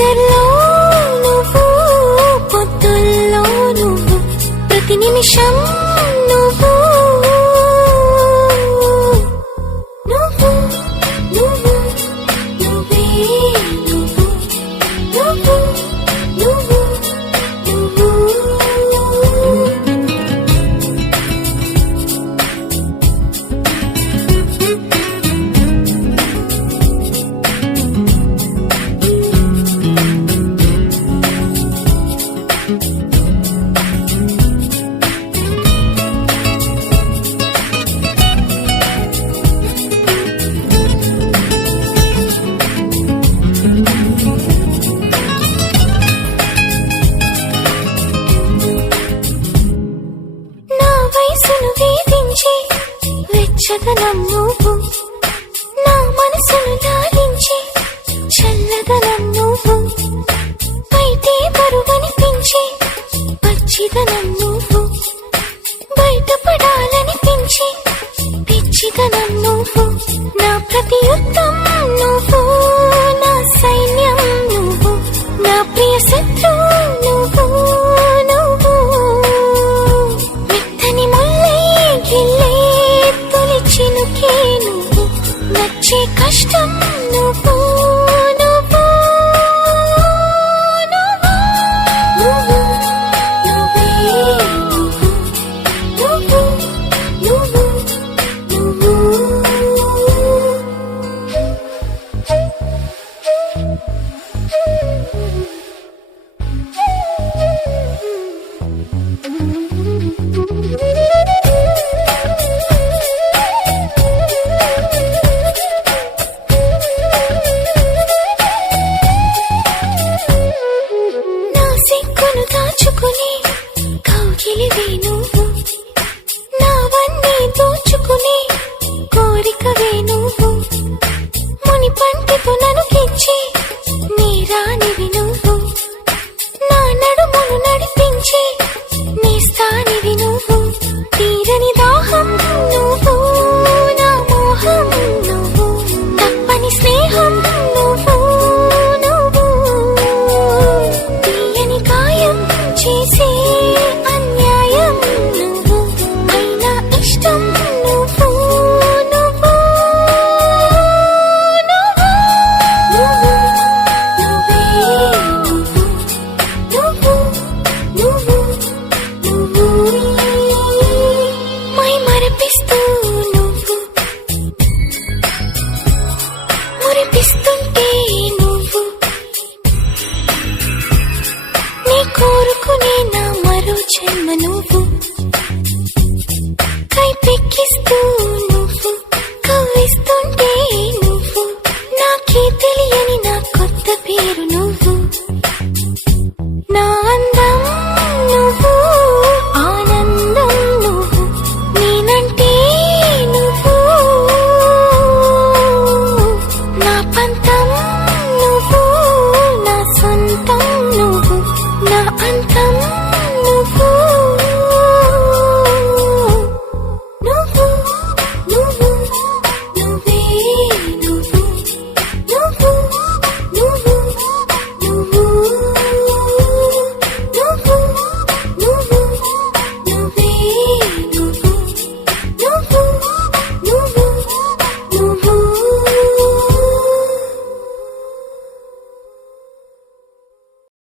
నిద్రలో నువ్వు, పొద్దుల్లో నువ్వు, ప్రతి నిమిషం నువ్వు, నువ్వు నువ్వు నువ్వే నువ్వు, నువ్వు నువ్వు నువ్వు. వెచ్చదనం నువ్వు, నా మనసును లాలించి చల్లదనం నువ్వు, బయటే బరువనిపించి పచ్చిదనం నువ్వు, బయటపడాలనిపించి పిచ్చిదనం నువ్వు, నా ప్రతి యుద్ధం నువ్వు, నా సైన్యం నువ్వు, నా ప్రియ శత్రువు నువ్వు, నువ్వు మెత్తని ముల్లే గిల్లే చినుకే నువ్వు, నచ్చే కష్టం నువ్వు, నువ్వు నువ్వు నువ్వు నువ్వే నువ్వు, నువ్వు నువ్వు దాచుకుని కౌగిలివే నువ్వు, నావన్నీ దోచుకుని కోరికవే నువ్వు, ముని పంటితో ననుకించి నీ రానివి నువ్వు, నా నడుమును నడిపించి నీ స్థానివి నువ్వు, తీరని దాహం నువ్వు, నా మోహం నువ్వు, తప్పని స్నేహం నువ్వు, చేసే అన్యాయం నువ్వు, అయినా ఇష్టం నువ్వు, నువ్వు నువ్వు నువ్వు నువ్వే నువ్వు, నువ్వు నువ్వు మై మరపిస్తూ నువ్వు, మురిపిస్తుంటే నువ్వు, నీ కోరుకునే నా మరో జన్మ నువ్వు.